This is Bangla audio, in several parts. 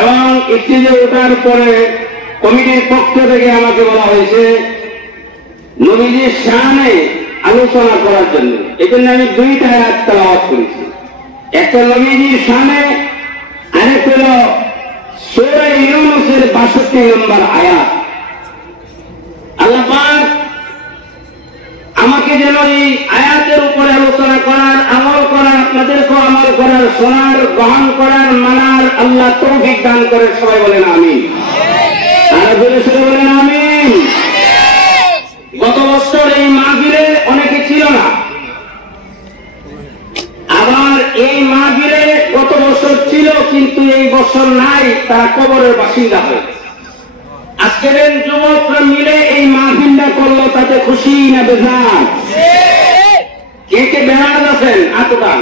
এবং স্টেজে ওঠার পরে কমিটির পক্ষ থেকে আমাকে বলা হয়েছে নবীজির শানে আলোচনা করার জন্য। এই জন্য আমি দুইটা আয়াত তেলাওয়াত করেছি, একটা নবীজির শানে, আরেকটা হল সূরা ইউনূসের ৬২ নম্বর আয়াত। আল্লাহ পাক আমাকে যেন এই আয়াতের উপরে আলোচনা করার, আমল করার, আপনাদেরকেও আমল করার, শোনার, গ্রহণ করার, মানার আল্লাহ তৌফিক দান করে। সবাই বলেন আমিন। আর বলে সবাই বলেন আমিন। গত বছর এই মাহফিলে অনেকে ছিল না, আবার এই মাহফিলে গত বছর ছিল কিন্তু এই বছর নাই, তারা কবরের বাসিন্দা হয়। আজকের যুবকরা মিলে এই মাহফিলটা করলো, তাতে খুশি না বেজার? কে কে বেড়ান আছেন আতদান?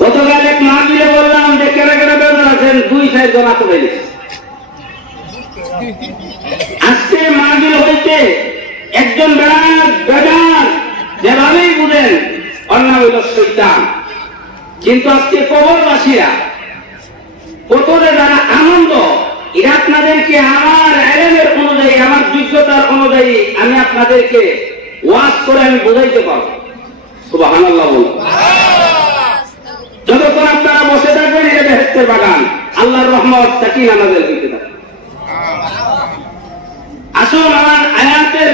গতকাল এক মাহফিলে বললাম যে কেনা কেনা বেড়ান আছেন, 2-4 জন আতদাই। আজকে মাহফিল হইতে একজন বেড়ান যেভাবেই বুঝেন অন্য হইল শয়তান, কিন্তু আজকে কবরবাসীরা কতটা যারা আনন্দ, এটা আপনাদেরকে আমার ইলমের অনুযায়ী, আমার যোগ্যতার অনুযায়ী আমি আপনাদেরকে ওয়াজ করে আমি বোঝাইতে পারবো। সুবহানাল্লাহ বলুন। যতক্ষণ আপনারা বসে থাকবেন এটা বেহেশতের বাগান, আল্লাহর রহমত সাকিনা নাযিল হইতে থাকবে। আসুন আমার আয়াতের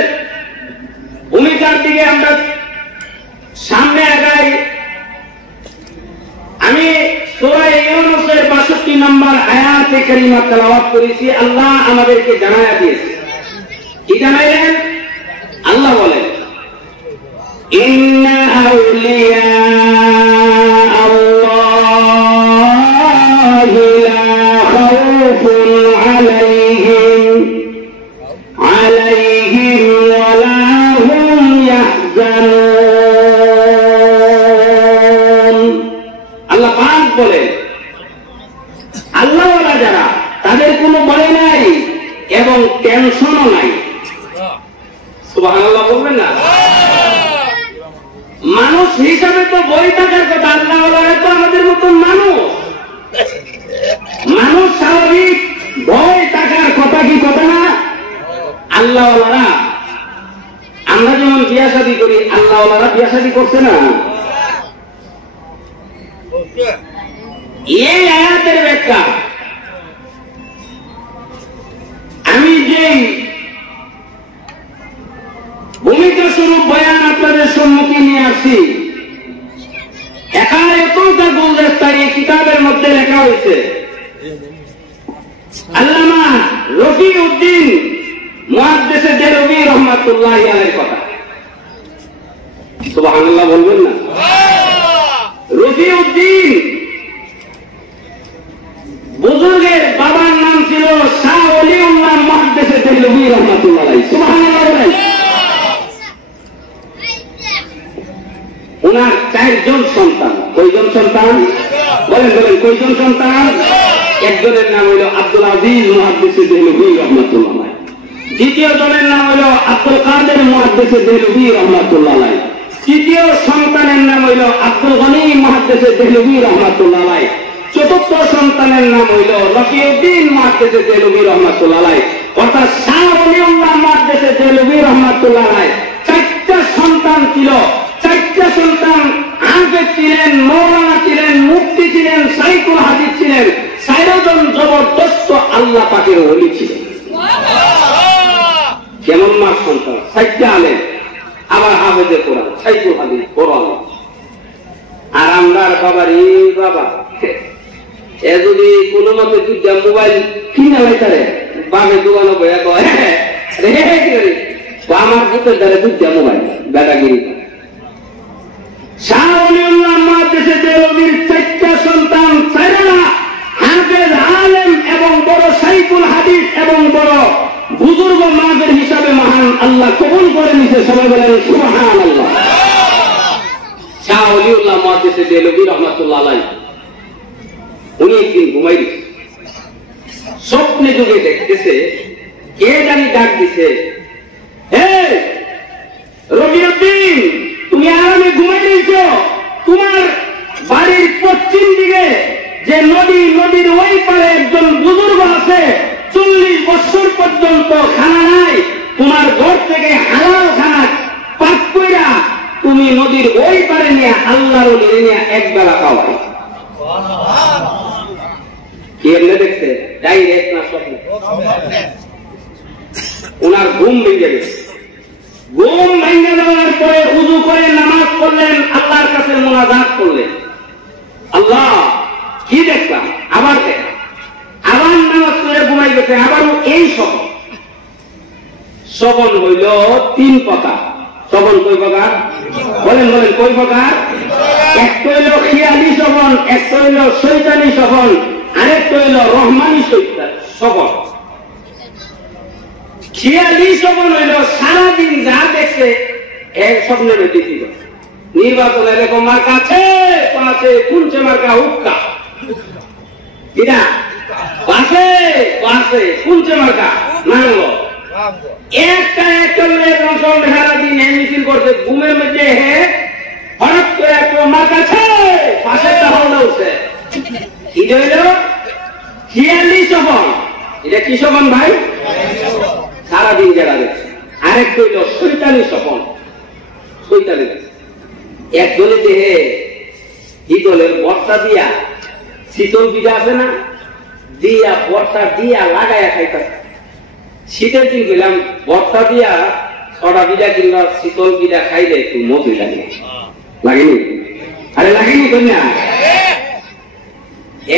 ভূমিকার দিকে আমরা সামনে আগাই। আমি সূরা ইউনূসের ৬২ নম্বর আয়াতে কারিমা তেলাওয়াত করেছি। আল্লাহ আমাদেরকে জানায়া দিয়েছে, কি জানাইলেন? আল্লাহ বলেন ইন্না আউলিয়া আল্লাহি লা খাউফুন আলাইহিম ওয়া লা হুম ইয়াহজানুন। আল্লাহ পাক বলেন আল্লাহওয়ালা যারা, তাদের কোনো ভয় নাই এবং টেনশনও নাই। সুবহানাল্লাহ বলবেন না? মানুষ হিসাবে তো ভয় থাকার কথা, আল্লাহওয়ালারা তো আমাদের মতো মানুষ, মানুষ স্বাভাবিক ভয় থাকার কথা, কি কথা না? আল্লাহওয়ালারা, আমরা যেমন বিয়া শাদী করি, আল্লাহওয়ালারা বিয়া শাদী করছে না? এই আয়াতের ব্যাখ্যা আমি যে ভূমিকা স্বরূপ বয়ান আপনাদের সম্মুখে নিয়ে আসছি, একার এতটা গুলদস্তা এই কিতাবের মধ্যে লেখা হয়েছে। আল্লামা রফিউদ্দিন মুহাদ্দিস দেহলভী রাহমাতুল্লাহি আলাইহির কথা। সুবহানাল্লাহ বলবেন না? রফিউদ্দিন বুজুর্গের বাবার নাম ছিল শাহ ওলিউল্লাহ মুহাদ্দিস দেহলভী রাহমাতুল্লাহি আলাইহি। সুবহানাল্লাহ বলেন। ওনার 4 জন সন্তান। কয়জন সন্তান? বলেন বলেন, কয়জন সন্তান? একজনের নাম হইল আব্দুল আজিজ মুহাদ্দিস দেহলভী রাহমাতুল্লাহ আলাইহি, দ্বিতীয় জনের নাম হইল আব্দুল কাদের মুহাদ্দিস দেহলভী রাহমাতুল্লাহ আলাইহি, তৃতীয় সন্তানের নাম হইল আব্দুল গনি মুহাদ্দিস দেহলভী রাহমাতুল্লাহ আলাইহি, চতুর্থ সন্তানের নাম হইল রফিউদ্দিন মুহাদ্দিস দেহলভী রাহমাতুল্লাহ আলাইহি। অর্থাৎ শাহ ওলিউল্লাহ মুহাদ্দিস দেহলভী রাহমাতুল্লাহ আলাইহি 4টা সন্তান ছিল। 4টা সন্তান হাফেজ ছিলেন, মৌলানা ছিলেন, মুফতি ছিলেন, শাইখুল হাদিস ছিলেন। 4 জন জবরদস্ত আল্লাহ পাকের ওলি ছিলেন। কেমন মা সন্তান? 4টা আলেম, আবার হাফেজে কোরআন, শাইখুল হাদিস, কোরআন। আর আমরার বাবার বাবা এ যদি কোনো মতে দুইটা মোবাইল কিনে লাইতারে বামে দোকানে বয়া কয় আমার পুতের দ্বারা 2টা মোবাইল, দাদাগিরি। শাহ ওলিউল্লাহ মুহাদ্দিস দেহলভীর 4টা সন্তান, 4টা হাফেজ, আলেম এবং বড় শাইখুল হাদিস এবং বড় বুজুর্গ মাদের হিসাবে মহান আল্লাহ কবুল করে নিছে। সবাই বলেন সুবহানাল্লাহ। শাহ ওলিউল্লাহ মুহাদ্দিস দেহলভী রাহমাতুল্লাহ আলাইহি উনি একদিন ঘুমাই দিচ্ছে, স্বপ্নে যুগে দেখতেছে কে জানি ডাক দিছে, হে রফিউদ্দিন, তুমি আরামে ঘুমাই দিয়েছ, তোমার বাড়ির পশ্চিম দিকে যে নদীর ওই পারে একজন বুজুর্গ আছে 40 বছর পর্যন্ত খানা নাই, তোমার ঘর থেকে হালাল খানা পাক কইরা তুমি নদীর ওই পারে নিয়ে আল্লাহর ওলি নিয়ে একবেলা খাওয়াই। কি এমনি দেখতে ডাইরেক্ট না স্বপ্ন? ওনার ঘুম ভেঙে গেছে। ঘুম ভেঙে দেওয়ার পরে উযু করে নামাজ পড়লেন, আল্লাহর কাছে মুনাজাত করলেন। আল্লাহ কি দেখলাম? আবার দেখলাম, আবার নামাজ পড়ে ঘুমাই গেছে। আবারও এই শ্রবণ হইল 3 প্রকার। শ্রবণ কই প্রকার? বলেন কই প্রকার? একটা হইল খিয়ালি শ্রবণ, একটা হইল শয়তানি শ্রবণ, আরেকটা হইল রহমানি শ্রবণ। খিয়ালি শ্রবণ হইল সারাদিন যা দেখছে এক স্বপ্নের মধ্যে ছিল। নির্বাচনে এরকম মার্কা আছে, কোনছে মার্কা হুক্কা, এটা আছে কোনছে মার্কা নাঙ্গ। একটা সারাদিন মিছিল করছে, ঘুমের মধ্যে হঠাৎ করে একটা মার্কা আছে, পাশেরটা হলদা উঠছে। এটা হইল খিয়ালি শ্রবণ। এটা কি শ্রবণ ভাই? সারাদিন যারা দেখছে। আরেকটা হইল শৈতানি শ্রবণ। শৈতানি একজনে দেহে ইদলের বর্ষা দিয়া শীতল পিঠা আছে না, দিয়া বর্ষা দিয়া লাগাইয়া খাইতেছে। শীতের দিন গেলাম বর্ষা দিয়া ছড়া পিঠা কিংবা শীতল পিঠা খাইলে একটু মজুরি লাগে, লাগেনি? আরে লাগেনি কন্যা?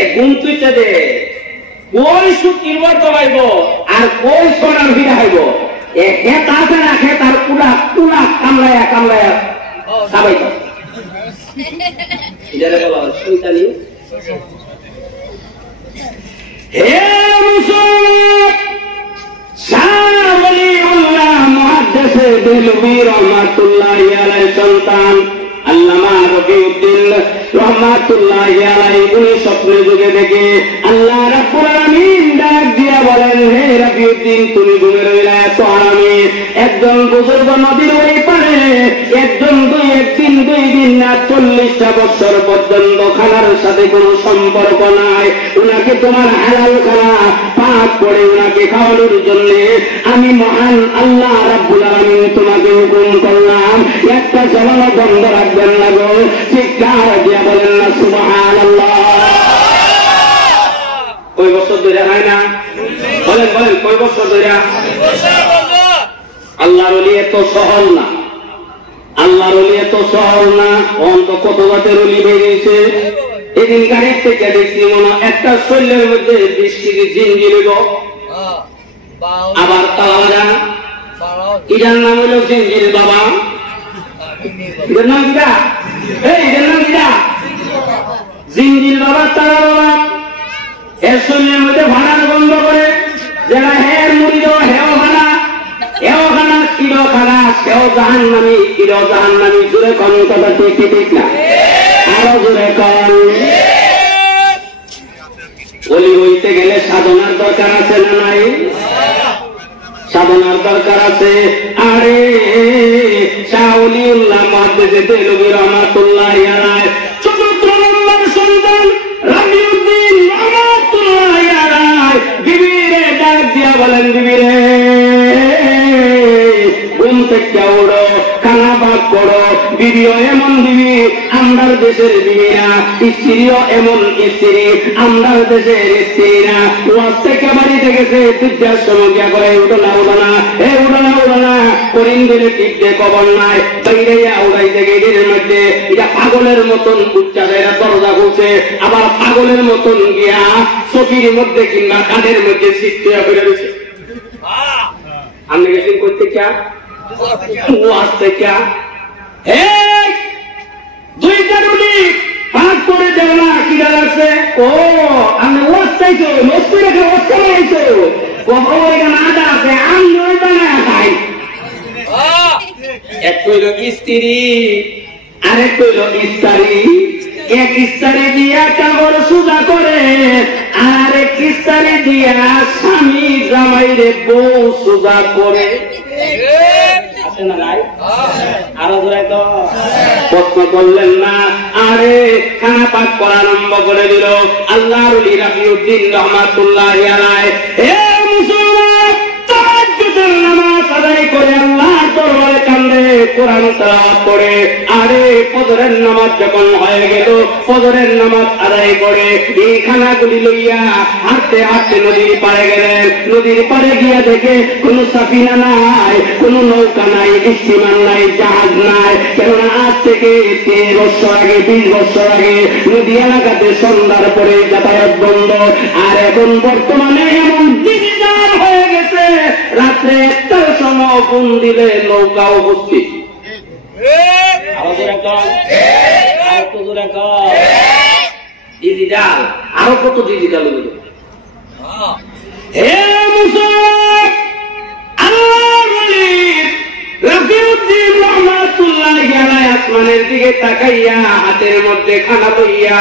এক গুণ তুইটা দে, কই শুকির বর্ত পাইব আর কই সোনার পিঠা খাইব। এক খেত আছে না, খেত আর পুরা পুরা কামলায়া খাবাইতে। এটারে বলা হয় শয়তানি। হে মুসলমান, শাহ ওলিউল্লাহ মুহাদ্দিস দেহলভী রাহমাতুল্লাহি আলাইহি সন্তান আল্লামা রফিউদ্দিন রাহমাতুল্লাহি আলাইহি উনি স্বপ্নে যুগে দেখে আল্লাহ রাব্বুল আলামিন ডাক দিয়া বলেন, হে রফিউদ্দিন তুমি ঘুমে রইলা এত আরামে। একজন বুজুর্গ নদীর ওই পারে একদিন 2 দিন না 40টা বছর পর্যন্ত খানার সাথে কোনো সম্পর্ক নাই। উনাকে তোমার হালাল খানা পাক করে উনাকে খাওয়ানোর জন্য আমি মহান আল্লাহ রাব্বুল আলামিন তোমাকে হুকুম করলাম, একটা জবান বন্ধ রাখবেন না গো। চিৎকার দিয়া বলেন না সুবহানাল্লাহ। কয় বছর ধরে হয় না? বলেন কয় বছর ধরে? আল্লাহর ওলি এত সহল না, আল্লাহর ওলি এত সহল না। অন্ত কত জাতের ওলি বেরিয়েছে। এদিন গাড়ির থেকে দেখছি মনে একটা শরীরের মধ্যে 20 কেজি জিনজির হইব, আবার তালা এটার নাম হইল জিনজির বাবা। এটার নাম কিটা? এটার নাম কিটা? জিনজির বাবা, তালা বাবা। এর শরীরের মধ্যে ভাড়ার বন্ধ করে যারা হের মুড়ি দেওয়া হেও খানা, এও খানা কিলো খানা, সেও জাহান্নামী, কিলো জাহান্নামী। জোরে কম কথা ঠিক না? আরো জোরে কম। ওলি হইতে গেলে সাধনার দরকার আছে না নাই? সাধনার দরকার আছে। আরে শাহ ওলিউল্লাহ মুহাদ্দিস দেহলভী রাহমাতুল্লাহি আলাইহি চতুর্থ নম্বর সন্তান রফিউদ্দিন রাহমাতুল্লাহি আলাইহি বিবিরে ডাক দিয়া বলেন, বিবিরে ঘুম থেকে উঠো, খানা ভাগ করো। বিবিও এমন বিবি আমরার দেশের বিবি না, স্ত্রীও এমন স্ত্রী আমরার দেশের স্ত্রী না। ওয়াজ থেকে বাড়িতে গেছে, দুর্যার সমস্যা করে উঠো না করিম দিলে টিপতে কবর নাই, বাইরে উড়াইতে গেটের মধ্যে এটা পাগলের মতন উচ্চাসে দরজা খুলছে, আবার পাগলের মতন গিয়া চকির মধ্যে কিংবা কাঁধের মধ্যে সিটতে বেড়ে রয়েছে। আপনি গেছেন করতে ক্যা? ওয়াজ থেকে দুইটা রুটি ভাগ করে দেব না, কি লাগছে? ও আমি ওয়াজ চাইছো, মস্তি রেখে ওয়াজ করে আইছো, আদা আছে আমি ওইটা না খাই। এক কইল স্ত্রী, আরেক কইল ইস্তারি। এক ইস্তারি দিয়া কাগর সুজা করে, আর এক ইস্তারি দিয়া স্বামী জামাইরে বউ সুজা করে। আছে না নাই? আরো জোরে তো প্রশ্ন করলেন না। আরে খানা পাক করা আরম্ভ করে দিল আল্লাহর ওলি রাফিউদ্দিন রহমাতুল্লাহি আলাইহি। হে মুসলমান, তাহাজ্জুদের নামাজ আদায় করে আল্লাহর দরবারে কান্দে, কোরআন তেলাওয়াত করে। আরে ফজরের নামাজ যখন হয়ে গেল, ফজরের নামাজ আদায় করে এই খানাগুলি লইয়া হাঁটতে হাঁটতে নদীর পাড়ে গেলেন। নদীর পাড়ে গিয়া দেখে কোনো সাফিনা নাই, কোনো নৌকা নাই, স্টিমার নাই, জাহাজ নাই। কেননা আজ থেকে 30 বছর আগে, 20 বছর আগে নদী এলাকাতে সন্ধ্যার পরে যাতায়াত বন্ধ। আর এখন বর্তমানে এমন ডিজিটাল হয়ে গেছে, রাত্রে 1টার সময় ফোন দিলে নৌকা উপস্থিত। ডিজিটাল আরো কত ডিজিটাল হলো। হে মুসলমান, আল্লাহর ওলি রাফিউদ্দিন রহমাতুল্লাহি আলাইহি আসমানের দিকে তাকাইয়া হাতের মধ্যে খানা লইয়া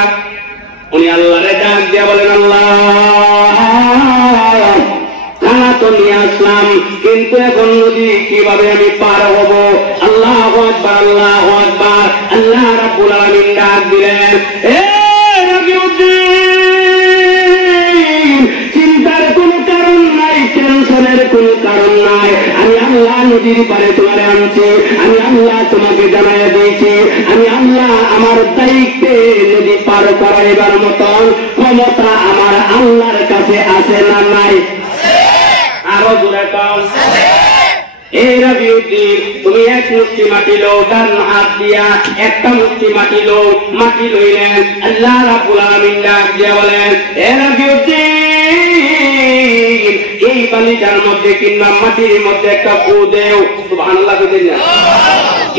উনি আল্লাহরে ডাক দিয়া বলেন, আল্লাহ খানা তো নিয়ে আসলাম, কিন্তু এখন নদী কিভাবে আমি পার হব? আল্লাহু আকবার, আল্লাহু আকবার। আল্লাহ রাব্বুল আলামিন ডাক দিলেন, হে রাফিউদ্দিন, চিন্তার কোনো কারণ নাই, টেনশনের কোনো কারণ নাই। আমি আল্লাহ নদীর পারে তোমারে আনছি, আমি আল্লাহ তোমাকে জানাইয়া দিয়েছি, আমি আল্লাহ আমার দায়িত্বে নদী পার করাইবার মতন ক্ষমতা আমার আল্লাহর কাছে আছে না নাই? আরো জোরে কও। এই রাফিউদ্দিন, তুমি এক মুষ্টি মাটি লও, ডান হাত দিয়া একটা মুষ্টি মাটি লও। মাটি লইলেন, আল্লাহ রাব্বুল আলামিন ডাক দিয়া বলেন, হে রাফিউদ্দিন, এই বালিটার মধ্যে কিংবা মাটির মধ্যে একটা ফু দেও। সুবহানাল্লাহ বলেন না?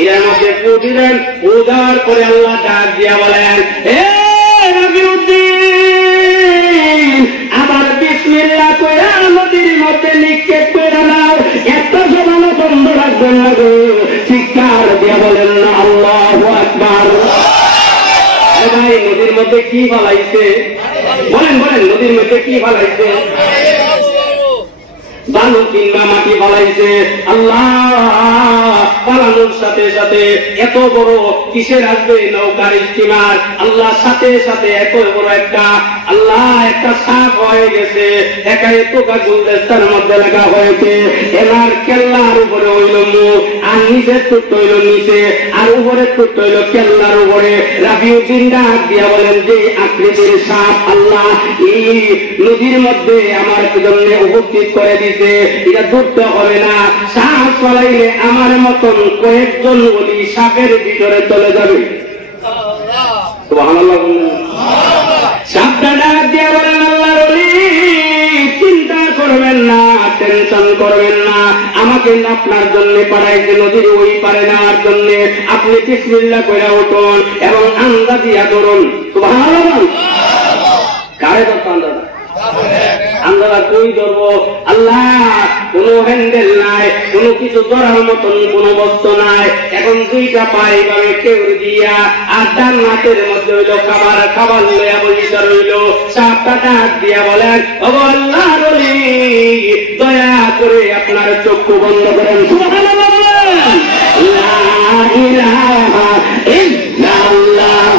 এর মধ্যে ফু দিলেন। ফু দেওয়ার পরে আল্লাহ ডাক দিয়া বলেন, হে রাফিউদ্দিন, আবার বিসমিল্লাহ কইরা নদীর মধ্যে নিক্ষেপ করে নাও। একটা জমানো বন্ধ রাখবেন না গো। চিৎকার দিয়া বলেন না আল্লাহু আকবার। ভাই, নদীর মধ্যে কি ফালাইছে? বলেন বলেন, নদীর মধ্যে কি ফালাইছে? বালু কিংবা মাটি ফালাইছে। আল্লাহ পালানোর সাথে সাথে এত বড় কিসের আসবে নৌকার স্টিমার? আল্লাহ সাথে সাথে এত বড় একটা আল্লাহ একটা সাপ হয়ে গেছে। একাই তোকা গুলদেস্তার মধ্যে লেখা হয়েছে, এনার কেল্লার উপরে হইল মুখ, আর নিচের টুট হইল নিচে, আর উপরের টুট হইল কেল্লার উপরে। রাফিউদ্দিন ডাক দিয়া বলেন, যে আকৃতির সাপ আল্লাহ এই নদীর মধ্যে আমার জন্য উপস্থিত করে দিছে, এটা ধরতে হবে না। সাপ চলাইলে আমার মতন কয়েকজন ওলি সাপের ভিতরে চলে যাবে। সুবহানাল্লাহ। সাপটা ডাক দিয়া বলেন, আল্লাহর ওলি, চিন্তা করবেন না, টেনশন করবেন না, আমাকে আপনার জন্য পাঠাইছে নদীর ওই পারে নেওয়ার জন্য। আপনি বিসমিল্লাহ কইরা উঠুন এবং আন্দাজিয়া ধরুন। সুবহানাল্লাহ। কারে ধরতে আন্দাজা? আমরা কই ধরবো? আল্লাহ কোনো হ্যান্ডেল নাই, কোনো কিছু ধরার মতন কোনো বস্তু নাই। এখন দুইটা পাই ভাবে কেউ দিয়া, আর ডান হাতের মধ্যে হইল খাবার, খাবার লইয়া বসে রইল। সাপটা ডাক দিয়া বলেন, ও আল্লাহর ওলি, দয়া করে আপনার চক্ষু বন্ধ করেন। সুবহানাল্লাহ। লা ইলাহা ইল্লাল্লাহ,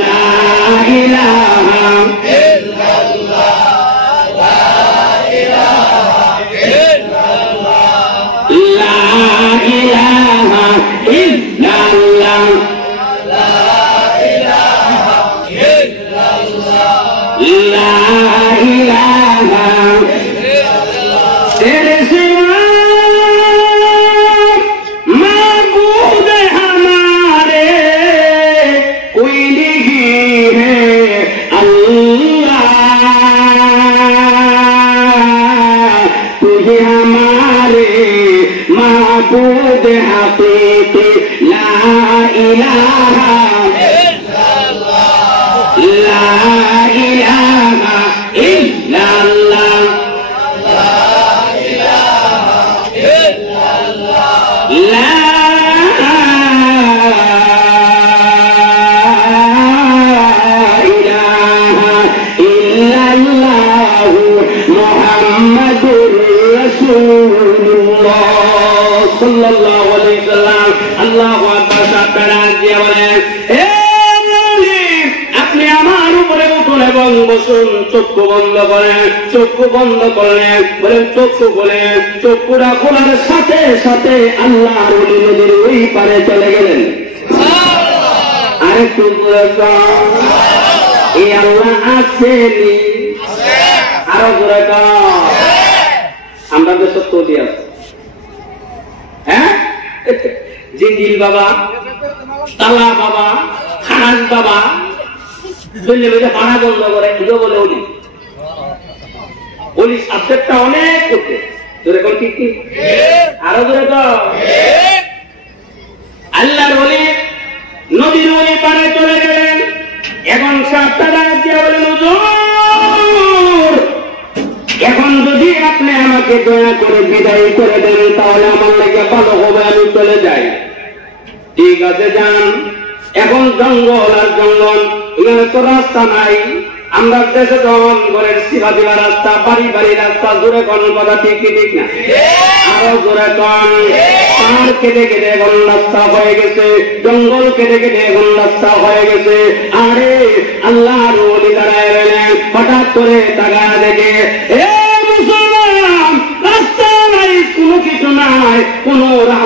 লা ইলাহা ইল্লাল্লাহ, লা ইলাহা ইল্লাল্লাহ, লা ইলাহা ইল্লাল্লাহ, লা ইলাহা ইল্লাল্লাহ, লা ইলাহা ইল্লাল্লাহ। তেরে সিवा माबूद हमारे कोई नहीं है अल्लाह, तुझे हमारे माबूद हकीकी ला इलाहा इल्लल्लाह, ला इलाहा इल्लल्लाह, ला इलाहा इल्लल्लाह, ला इलाहा इल्लल्लाह मुहम्मदुर रसूलुल्लाह सल्लल्लाहु अलैहि আসুন চক্ষু বন্ধ করেন। চক্ষু বন্ধ করলেন, বলেন চক্ষু খোলেন। চক্ষুটা খোলার সাথে সাথে আল্লাহর ওলি নদীর ওই পারে চলে গেলেন। আরেকটু এই আল্লাহ আসেনি, আরো জোরে আমরা তো সত্য দিয়ে আছি। হ্যাঁ, জিঞ্জিল বাবা, তালা বাবা, খান বাবা বললে ভাড়া বন্ধ করে এগুলো বলে অলি। অলি সাবজেক্টটা অনেক করতে ধরে কোন ঠিক ঠিক আরো ধরে তো আল্লাহর অলি নদীর ওই পারে চলে গেলেন। এখন সাতটা ডাক দিয়ে বলেন হুজুর, এখন যদি আপনি আমাকে দয়া করে বিদায় করে দেন তাহলে আমার লাগে ভালো হবে, আমি চলে যাই। ঠিক আছে যান। এখন জঙ্গল আর জঙ্গল, এখানে তো রাস্তা নাই। আমরা দেশে যখন ঘরের সিরা দিলা রাস্তা, বাড়ি বাড়ি রাস্তা, জোরে কোন কথা ঠিক কি ঠিক না? আরো জোরে কন। পাহাড় কেটে কেটে এখন রাস্তা হয়ে গেছে, জঙ্গল কেটে কেটে এখন রাস্তা হয়ে গেছে। আরে আল্লাহর ওলি দাঁড়ায় রইলেন। হঠাৎ করে তাকায় দেখে রাস্তা নাই, কোনো কিছু নাই, কোন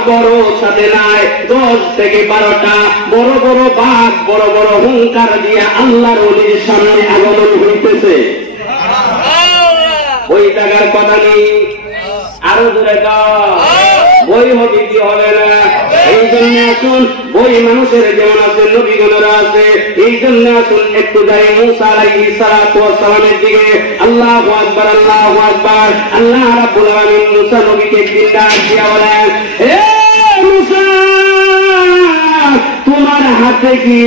বড় সাথে নাই। 10 থেকে 12টা বড় বড় বাঘ বড় বড় হুঙ্কার দিয়ে আল্লাহর ওলির সামনে আগমন হইতেছে। ওই টাকার কথা নেই, আরো ধরে বই হবে কি হবে না। এই জন্য আসুন, বই মানুষের যেমন আছে নবীগণেরা আছে। এই জন্য আসুন একটু যাই মুসা আলাইহিস সালাতু ওয়াস সালামের দিকে। আল্লাহু আকবার, আল্লাহু আকবার। আল্লাহ রাব্বুল আলামিন মুসা নবীকে একদিন ডাক দিয়া বলেন, হে মুসা, তোমার হাতে কি?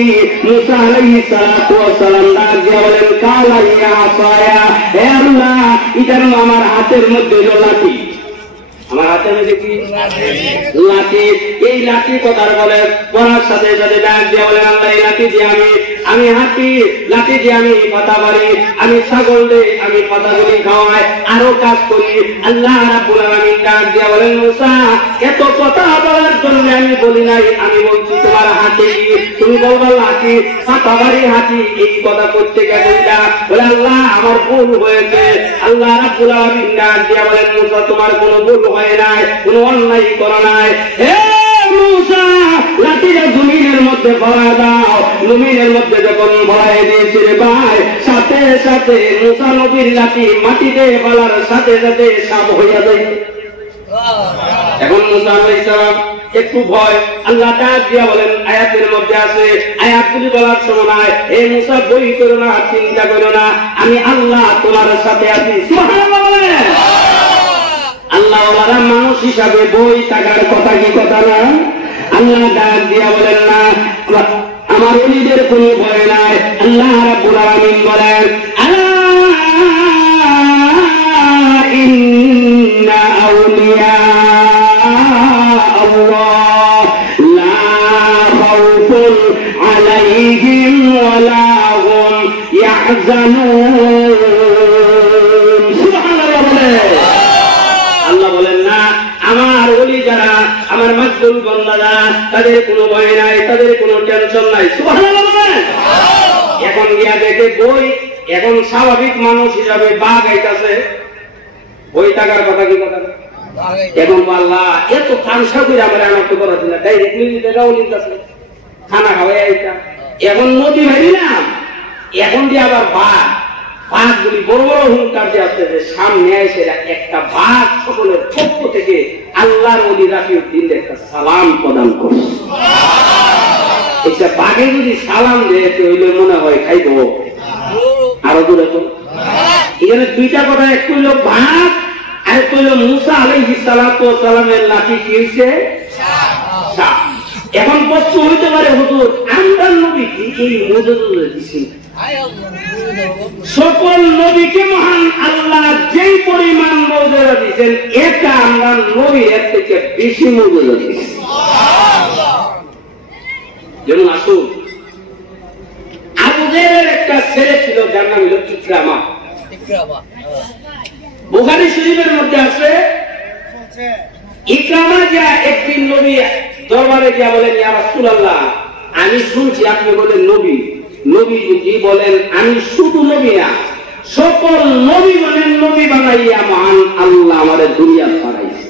মুসা আলাইহিস সালাতু ওয়াস সালাম ডাক দিয়া বলেন, কালা ইয়া আসায়া, হে আল্লাহ, এটা আমার হাতের মধ্যে লাঠি। আমার হাতের মধ্যে কি লাঠি? এই লাঠি কথার বলে পড়ার সাথে সাথে ডাক দিয়ে বলেন, আল্লাহ এই লাঠি দিয়ে আমি হাঁটি, লাঠি দিয়ে আমি পাতা বাড়ি, আমি ছাগল দেই, আমি পাতাগুলি খাওয়াই, আরো কাজ করি। আল্লাহ রাব্বুল আলামিন ডাক দিয়ে বলেন, মুসা, এত কথা বলার জন্য আমি বলি নাই, আমি বলছি তোমার হাতে কি? তুমি বলবা লাঠি, পাতা বাড়ি, হাঁটি, এই কথা করতে গেলে বলে আল্লাহ আমার ভুল হয়েছে। আল্লাহ রাব্বুল আলামিন ডাক দিয়ে বলেন, মুসা, তোমার কোনো ভুল হয় নাই, কোনো অন্যায় করা নাই। হে মুসা, লাঠিটা জমিনের মধ্যে ভরা দাও। জমিনের মধ্যে যখন ভরাই দিয়েছে রে ভাই, সাথে সাথে মুসা নবীর লাঠি মাটিতে ফেলার সাথে সাথে সাপ হইয়া যায়। এখন মুসা আলাইহিস সালাম একটু ভয়, আল্লাহ ডাক দিয়া বলেন, আয়াতের মধ্যে আছে, আয়াতগুলি বলার সময় এই মুসা বই করো না, চিন্তা করো না, আমি আল্লাহ তোমার সাথে আছি। সুবহানাল্লাহ বলেন। আল্লাহ ওয়ালা মানুষ হিসাবে বই থাকার কথা কি কথা না? আল্লাহ ডাক দিয়া বলেন না, আমার ওলিদের কোনো ভয় নাই। আল্লাহ রাব্বুল আলামিন বলেন, আলা ইন্না আউলিয়া আল্লাহ লা খাউফুন আলাইহিম ওয়া লা হুম ইয়াহজানুন। সুবহানাল্লাহ বলেন। আল্লাহ বলেন না, আমার ওলি যারা, আমার মাকবুল বান্দারা, তাদের কোনো ভয় নাই, তাদের কোনো টেনশন নাই। সুবহানাল্লাহ বলেন। এখন গিয়া দেখে বই, এখন স্বাভাবিক মানুষ হিসাবে বাঘ আইতাছে, বই টাকার কথা কি কথা? এখন আল্লাহ এত কানসা করে আমার তো করা ছিল, ডাইরেক্টলি দেখাও নিতেছে, খানা খাওয়াই আইতা। এখন নদী ভাবি না, এখন দিয়ে আবার বাঘ, বাঘগুলি বড় বড় হুঙ্কার দিয়ে আসতেছে, সামনে এসে একটা বাঘ সকলের পক্ষ থেকে আল্লাহর ওলি রাফিউদ্দিন একটা সালাম প্রদান করছে। একটা বাঘে যদি সালাম দেয় হইলে মনে হয় খাইব। আরো দূরে তো এখানে দুইটা কথা, একটু হইল বাঘ, আর একটু হইল মুসা আলাইহিস সালাতু ওয়াস সালামের লাঠি কি হইছে? সাপ। এখন প্রশ্ন হইতে পারে, হুজুর আমরা নবী কি এই মুজিজা দিছি? সকল নবীকে মহান আল্লাহ যেই পরিমাণ মর্যাদা দিয়েছেন, এটা আমরা নবী এর থেকে বেশি মর্যাদা দিয়েছি। যেমন আসুন, আবু জেহেলের একটা ছেলে ছিল, যার নাম হল ইকরামা। বুখারী শরীফের মধ্যে আছে, ইকরামা যা একদিন নবী দরবারে গিয়া বলেন, ইয়া রাসূলুল্লাহ, আমি শুনছি আপনি বলেন নবী। নবী যদি বলেন আমি শুধু নবী না, সকল নবীগণের নবী বানাইয়া মহান আল্লাহ আমাদের দুনিয়া পাঠাইছে।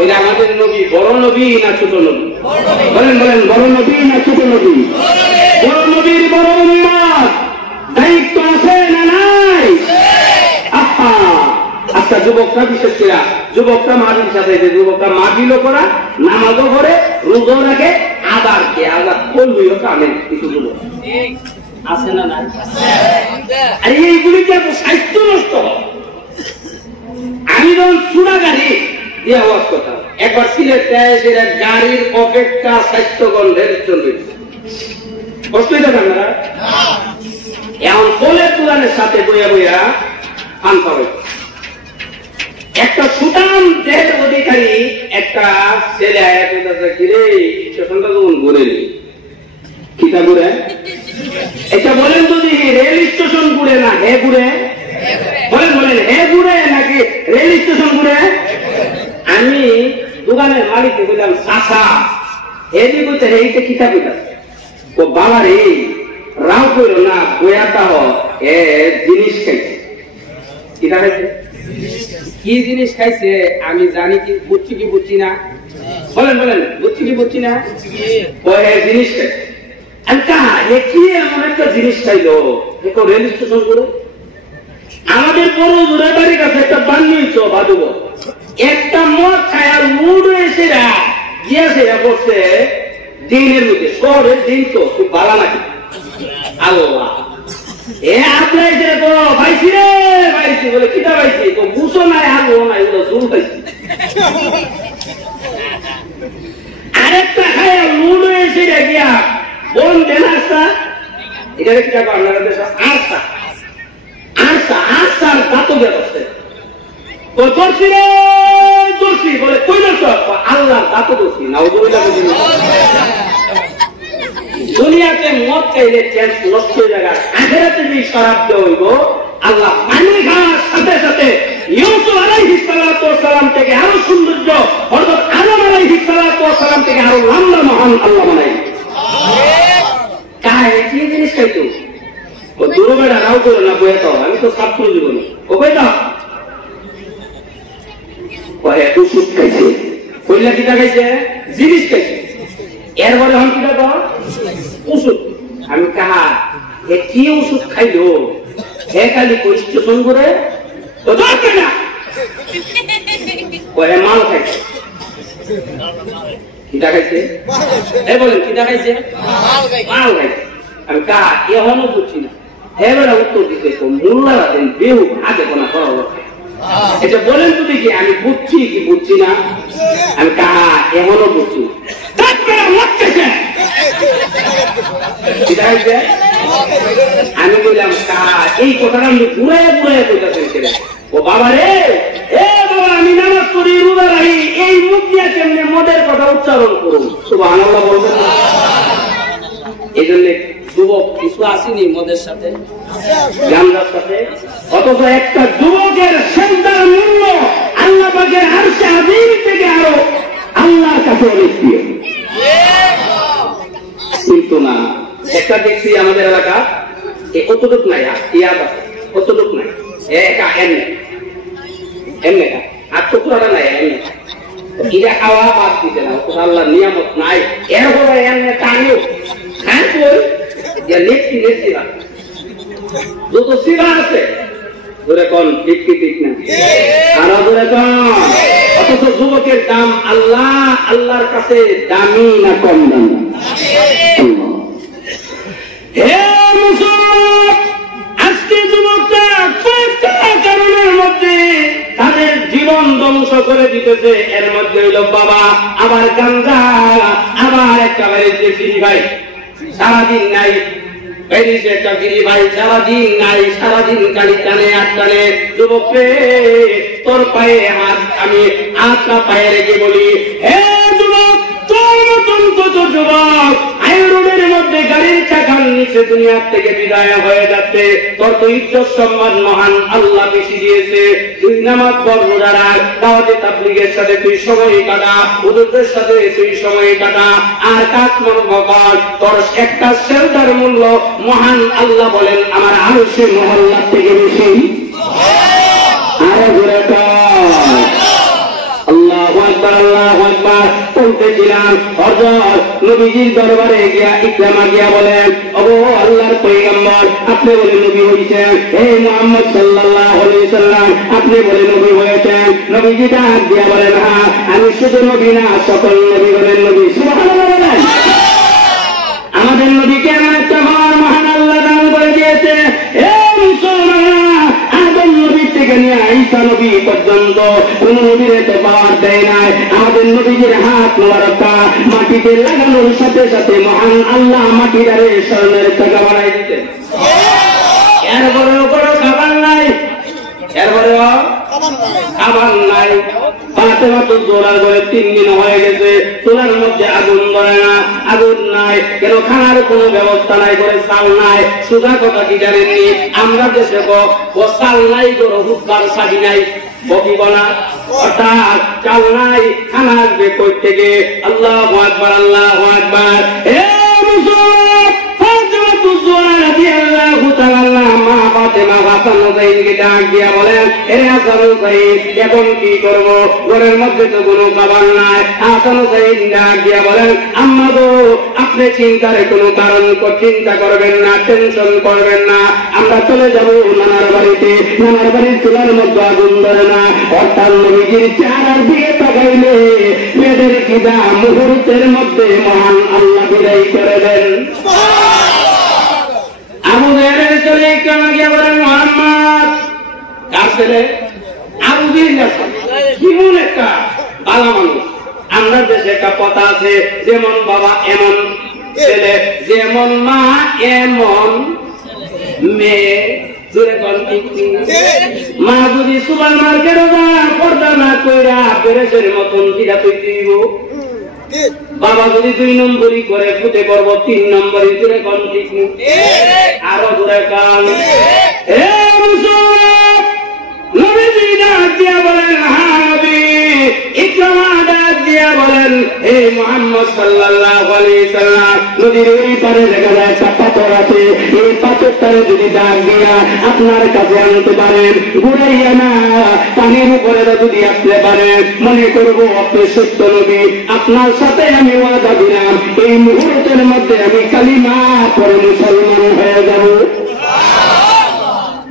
এটা আমাদের নবী বড় নবী না ছোট নবী? বলেন বলেন, বড় নবী না ছোট নবী? বড় নবীর বড় উম্মত, দায়িত্ব আছে না নাই? আহা, আচ্ছা যুবকরা, বিশেষ করে যুবকরা মাটির সাথে, যুবকরা মাটিলও করা, নামাজও করে, রোজাও রাখে, আবার কে আবার করবই কামেন কিছু যুবক আছে না নাই? আর এইগুলিতে স্বাস্থ্য নষ্ট হয়। আমি যখন চূড়া গাড়ি দিয়ে আওয়াজ কথা, একবার সিলেট গাড়ির অপেক্ষা স্বাস্থ্য গন্ধের চলবে, কষ্ট হইতে পারে না? এমন ফলের দোকানের সাথে বইয়া বইয়া পান পাবে। একটা সুতাম দেহের অধিকারী একটা ছেলে কিরে স্টেশনটা যখন ঘুরে কিতা ঘুরে, এটা বলেন যদি রেল স্টেশন ঘুরে না হে ঘুরে? বলেন বলেন, হে ঘুরে নাকি রেল স্টেশন ঘুরে? আমি দোকানের মালিককে বললাম, চাষা হেদি বলতে এইটা কিতা কইতা? ও বাবা রে, রাও কইল না, বয়াটা এ জিনিস খাইছে। কিতা খাইছে? কি জিনিস খাইছে আমি জানি কি, বুঝছি কি বুঝছি না? বলেন বলেন, বুঝছি কি বুঝছি না? ও জিনিস খাইছে। কি এমন একটা জিনিস খাইলো রেল স্টেশন করে? আমাদের বড় দূরে বাড়ির কাছে একটা বানিয়েছ বাদুব, একটা মদ খায় মুড এসে গিয়েছে বসে দিনের মধ্যে, শহরের দিন তো খুব ভালো নাকি? আল্লাহ এ আপনার পাইছি রে পাইছি বলে কিটা পাইছি তো বুঝো নাই, আলো নাই, ওগুলো জোর পাইছি। আরেকটা খায় মুড এসে গিয়া বন দেন আসা, এটা কি টাকা আপনারা দেশ আসা আসা আসার দাঁত ব্যবস্থা করছি রে দোষী বলে কই না আল্লাহ দাঁত দোষী না। দুনিয়াতে মদ চাইলে চ্যান্স নষ্ট হয়ে যাবে, আখেরাতে যদি শরাব দেওয়া হইব আল্লাহ পানি খাওয়ার সাথে সাথে ইউসুফ আলাইহিস সালাতু ওয়াস সালাম থেকে আরো সৌন্দর্য, হযরত আদম আলাইহিস সালাতু ওয়াস সালাম থেকে আরো লম্বা মহান আল্লাহ বানাই। কায় কি জিনিস খাইতো ও দুরবেড়া রাও করো না বয়ে তো, আমি তো ছাত্র জীবনে ও কই দাও ওষুধ খাইছে, কইলা কিটা খাইছে? জিনিস খাইছে। এরপরে হন কিটা তো ওষুধ। আমি কাহা এ কি ওষুধ খাইলো? হে খালি স্টেশন করে মাল খাইছে। কিটা খাইছে? এই বলেন কিটা খাইছে? মাল খাইছে। আমি কাহা এখনো বুঝছি না। এবারে উত্তর দিতে মোল্লারা দেন বেহু আগে কোনা করা লোকে, এটা বলেন তো দেখি আমি বুঝছি কি বুঝছি না? আমি কাহা এখনো বুঝছি না। আমি বললাম কাহা এই কথাটা আমি ঘুরে ঘুরে বলতেছেন। ও বাবা রে, এ বাবা আমি নামাজ পড়ি, রোজা রাখি, এই মুখ দিয়ে কেমনে মদের কথা উচ্চারণ করুন? সুবহানাল্লাহ বলবেন না? এই জন্য যুবক কিছু আসেনি মদের সাথে, গামজার সাথে, অথচ একটা যুবকের সেজদার মূল্য আল্লাহ পাকের আরশে আযীম থেকে আরো আল্লাহর কাছে অনেক প্রিয়। কিন্তু না, একটা দেখছি আমাদের এলাকা কতটুক নাই, ইয়াদ আছে কতটুক নাই, একা এমনি এমনি আর টুকরাটা নাই এমনি, এটা খাওয়া বাদ দিতে না, আল্লাহ নিয়ামত নাই, এরপরে এমনি টানিও হ্যাঁ কই নেপি নেছিলা যত সিরা আছে ধরে কোন ঠিক কি ঠিক না আরো ধরে কোন। অথচ যুবকের দাম আল্লাহ আল্লাহর কাছে দামি না কম দামি? হে মুসলমান, আজকে যুবকরা কয়েকটা কারণের মধ্যে তাদের জীবন ধ্বংস করে দিতেছে। এর মধ্যে হইল বাবা, আবার গাঞ্জা, আবার একটা বাড়িতে ফিরি ভাই সারাদিন নাই, প্যারিসে একটা গিরি ভাই সারাদিন নাই, সারাদিন গাড়ি টানে আর টানে। যুবক রে, তোর পায়ে হাত, আমি হাতটা পায়ে রেখে বলি, হে যুবক, তোর মতন কত যুবক মেন রোডের মধ্যে গাড়ির চাকার নিচে দুনিয়া থেকে বিদায় হয়ে যাচ্ছে, তোর তো ইজ্জত সম্মান মহান আল্লাহ বেশি দিয়েছে। তুই নামাজ পড়, রোজা রাখ, দাওয়াতে তাবলীগের সাথে তুই সময় কাটা, হুজুরদের সাথে তুই সময় কাটা, আর কাজ কর্ম কর, তোর একটা সেলটার মূল্য মহান আল্লাহ বলেন আমার আরশে মহল্লা থেকে বেশি। আরো জোরে আল্লাহু আকবার, আল্লাহু আকবার বলতেছিলাম। হযরত নবীজির দরবারে গিয়া ইকরামা গিয়া বলেন, ওগো আল্লাহর পয়গম্বর, আপনি বলে নবী হইছেন, হে মুহাম্মদ সাল্লাল্লাহু আলাইহি সাল্লাম আপনি বলে নবী হয়েছেন। নবীজি ডাক দিয়া বলেন, হ্যাঁ আমি শুধু নবী না, সকল নবী বলেন নবী। সুবহানাল্লাহ বলেন। আমাদের নবীকে এমন একটা মহান আল্লাহ দান করে দিয়েছে। হে মুসলমান, আদম নবী থেকে নিয়ে ঈসা নবী পর্যন্ত কোন নবীর তো পাওয়ার দেয় নাই। আমাদের নবীজির হাত মোবারকটা মাটিতে লাগানোর সাথে সাথে মহান আল্লাহ মাটিটারে স্বর্ণের টাকা বানাই দিতেন। এরপরেও কোনো খাবার নাই, এরপরেও খাবার নাই। ফাতেমা তো জোরার করে 3 দিন হয়ে গেছে, চুলার মধ্যে আগুন ধরে না, আগুন নাই কেন, খানার কোনো ব্যবস্থা নাই, করে চাল নাই। সুজা কথা কি জানেননি, আমরা দেশে ও চাল নাই, কোনো হুক্কার শাড়ি নাই, বকিব না, অর্থাৎ চাল নাই, খানা আসবে কই থেকে? আল্লাহু আকবার, আল্লাহু আকবার। হে মুসলমান, ফাতেমা তো জোরা রাদিয়াল্লাহু তাআলা মা ফাতেমা হাসান হুসাইনকে ডাক দিয়া বলেন, হে হাসান হুসাইন এখন কি করব? ঘরের মধ্যে তো কোনো খাবার নাই। হাসান হুসাইন ডাক দিয়া বলেন, আম্মা গো আপনি চিন্তার কোনো কারণ চিন্তা করবেন না, টেনশন করবেন না, আমরা চলে যাব নানার বাড়িতে। নানার বাড়ির চুলার মধ্যে আগুন ধরে না। অর্থাৎ নবীজির চেহারার দিকে তাকাইলে মেয়েদের খিদা মুহূর্তের মধ্যে মহান আল্লাহ বিদায় করে দেন। আবু জাহেলের ছেলে ইকরামা গিয়া বলেন, মুহাম্মদ কার ছেলে? আবু জাহেল। কেমন একটা ভালো মানুষ। আমরা দেশে একটা কথা আছে, যেমন বাবা এমন ছেলে, যেমন মা এমন মেয়ে। মা যদি সুপার মার্কেটে পর্দা না কইরা বেরেসের মতন কিরা তুই দিব, বাবা যদি 2 নম্বরই করে ফুটে করবো 3 নম্বরই জুড়ে কন ঠিক নেই। আরো জুড়ে কান। নবীজি ডাক দিয়া বলেন, হ্যাঁ নবী। ইকরামা ডাক দিয়া বলেন, হে মুহাম্মদ সাল্লাল্লাহু আলাইহি সাল্লাম নদীর ওই পারে দেখা যায় একটা পাথর আছে, এই পাথরটারে যদি ডাক দিয়া আপনার কাছে আনতে পারেন, ঘুরাইয়া না পানির উপরে যদি আসতে পারেন, মনে করবো আপনি সত্য নবী। আপনার সাথে আমি ওয়াদা দিলাম, এই মুহূর্তের মধ্যে আমি কালিমা পড়ে মুসলমান হয়ে যাব।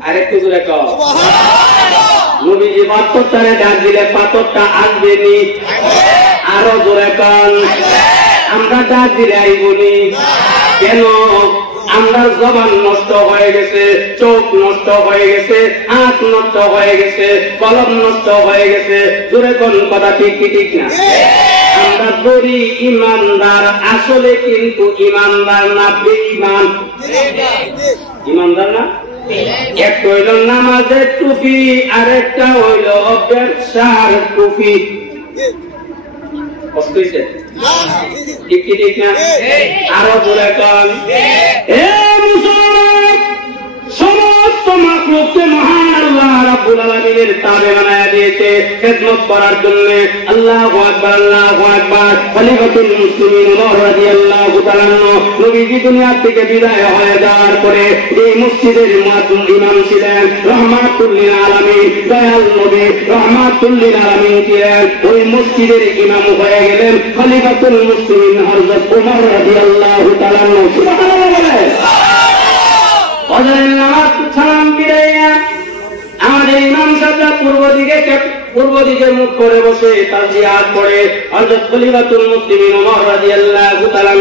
আরেকটু জোরে কও। নবীজি পাথরটারে ডাক দিলে পাথরটা আসবেনি। আরো জোরে কন। আমরা ডাক দিলে আইবনি কেন? আমরা জবান নষ্ট হয়ে গেছে, চোখ নষ্ট হয়ে গেছে, হাত নষ্ট হয়ে গেছে, কলম নষ্ট হয়ে গেছে। জোরে কোন কথা ঠিক কি ঠিক না? আমরা বলি ইমানদার, আসলে কিন্তু ইমানদার না, বেঈমান। ইমানদার না, একটা হইল নামাজের টুপি, আরেকটা হইল ব্যবসার টুপি। ঠিক কি ঠিক না? আরো বলে কন। সমস্ত মাখলুককে মহান আল্লাহ রাব্বুল আলামিনের তাবে বানায়া দিয়েছে খেদমত করার জন্য। আল্লাহু আকবার, আল্লাহু আকবার। খলিফাতুল মুসলিমিন ওমর রাদিয়াল্লাহু তাআলা নবীজি দুনিয়া থেকে বিদায় হয়ে যাওয়ার পরে এই মসজিদের মুয়াজ্জিন ইমাম ছিলেন রাহমাতুল লিল আলামিন। দয়াল নবী রাহমাতুল লিল আলামিন ছিলেন, ওই মসজিদের ইমাম হয়ে গেলেন খলিফাতুল মুসলিমিন হযরত ওমর রাদিয়াল্লাহু তাআলা। সুবহানাল্লাহ। ফজরের নামাজ সালাম ফিরাইয়া আমাদের ইমাম সাহেব পূর্ব দিকে মুখ করে বসে তাসবিহাত পড়ে হযরত খলিফাতুল মুসলিমিন ওমর রাদিয়াল্লাহু তাআলা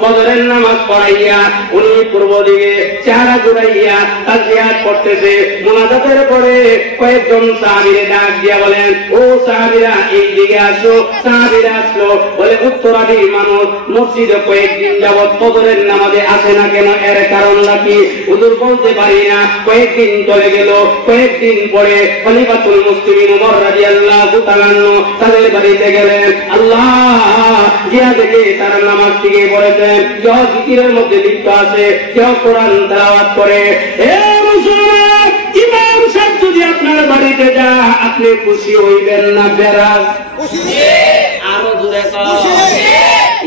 ফজরের নামাজ পড়াইয়া উনি পূর্ব দিকে চেহারা ঘুরাইয়া তাসবিহাত পড়তেছে। মুনাজাতের পরে কয়েকজন সাহাবীরে ডাক দিয়া বলেন, ও সাহাবীরা এই দিকে আসো। সাহাবীরা আসলো, বলে উত্তরাদির মানুষ মসজিদে কয়েকদিন যাবৎ ফজরের নামাজে আসে না কেন, এর কারণ নাকি? হুজুর বলতে পারি না। কয়েকদিন চলে গেল, কয়েকদিন পরে খলিফাতুল মুসলিমিন ওমর রাদিয়াল্লাহু তাআলা আনহু তাদের বাড়িতে গেলেন। আল্লাহ গিয়া দেখে তারা নামাজ থেকে পড়েছেন, কেউ জিকিরের মধ্যে লিপ্ত আছে, কেউ কোরআন তেলাওয়াত করে। হে মুসলমান, ইমাম সাহেব যদি আপনার বাড়িতে যা, আপনি খুশি হইবেন না বেরাজ? আরো জোরে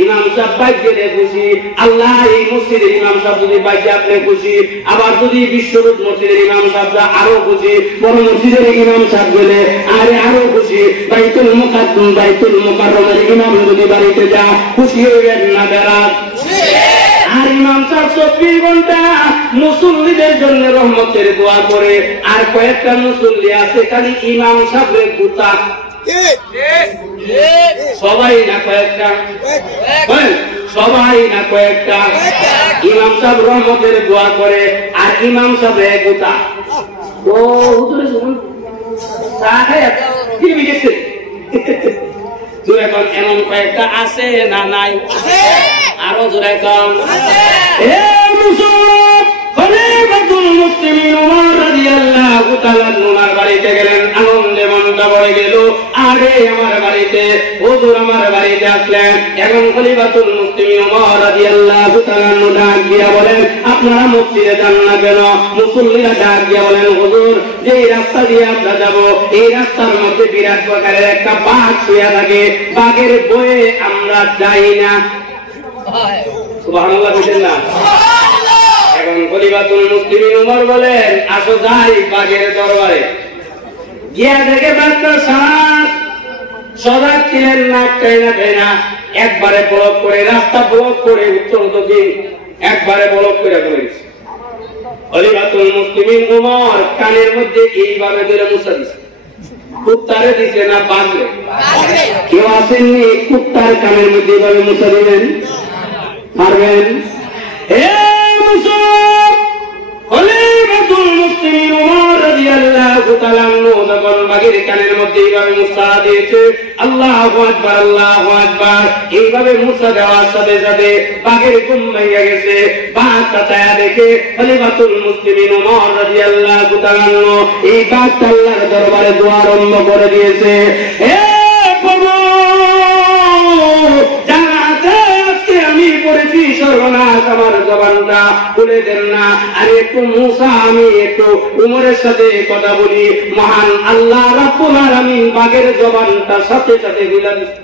ইমাম সাহেব বাইরে খুশি। আল্লাহ এই মসজিদের ইমাম সাহেব যদি বাইরে আপনি খুশি, আবার যদি বিশ্বরূপ মসজিদের ইমাম সাহেব আরো খুশি, বড় মসজিদের ইমাম সাহেব গেলে আরো খুশি, বাইতুল মুকাররমের ইমাম যদি বাড়িতে যা, খুশি হইবেন না বেরাজ? আর ইমাম সাহেব 24 ঘন্টা মুসল্লিদের জন্য রহমতের দোয়া করে, আর কয়েকটা মুসল্লি আছে খালি ইমাম সাহেবের গুতা। সবাই না কয়েকটা, সবাই না কয়েকটা। ইমাম সাহেব রহমতের দোয়া করে, আর ইমাম সাহেব গুতা। ও হুজুর এখন এমন কয়েকটা আছে না নাই? আরো জোরে কম। খলিফাতুল মুসলিমিন ওমর রাদিয়াল্লাহু তাআলা ওনার বাড়িতে গেলেন, আনন্দে মনটা ভরে গেল। আরে আমার বাড়িতে হুজুর আমার বাড়িতে আসলেন। এখন খলিফাতুল মুসলিমিন ওমর রাদিয়াল্লাহু তাআলা ডাক দিয়া বলেন, আপনারা মসজিদে যান না কেন? মুসল্লিরা ডাক দিয়া বলেন, হুজুর যে রাস্তা দিয়ে আমরা যাব, এই রাস্তার মধ্যে বিরাট প্রকারের একটা বাঘ শুয়ে থাকে, বাঘের বয়ে আমরা যাই না। সুবহানাল্লাহ বলেন না? এখন খলিফাতুল মুসলিমিন ওমর বলেন, আসো যাই বাঘের দরবারে। গিয়া দেখে বাঘটা সদা ছিলেন না, না একবারে ব্লক করে, রাস্তা ব্লক করে, উত্তর দক্ষিণ একবারে ব্লক করে বলেছে। খলিফাতুল মুসলিমিন ওমর কানের মধ্যে এইভাবে ধরে মুছা দিছে। কুত্তারে দিছে না বাঘরে? কেউ আসেননি কুত্তার কানের মধ্যে এইভাবে মুছা দিবেন? পারবেন? খলিফাতুল মুসলিমিন ওমর রাদিয়াল্লাহু তাআলা যখন বাঘের কানের মধ্যে এইভাবে মুছা দিয়েছে, আল্লাহু আকবার, আল্লাহু আকবার, এইভাবে মুছা দেওয়ার সাথে সাথে বাঘের ঘুম ভেঙে গেছে। বাঘ তাকায়া দেখে খলিফাতুল মুসলিমিন ওমর রাদিয়াল্লাহু তাআলা এই বাঘটা আল্লাহর দরবারে দোয়া আরম্ভ করে দিয়েছে। হে প্রভু, আমি পড়েছি সর্বনাশ, আমার জবানটা খুলে দেন না। আরে একটু মুসা, আমি একটু উমরের সাথে কথা বলি। মহান আল্লাহ রাব্বুল আলামিন বাঘের জবানটা সাথে সাথে খুলে দিয়েছে।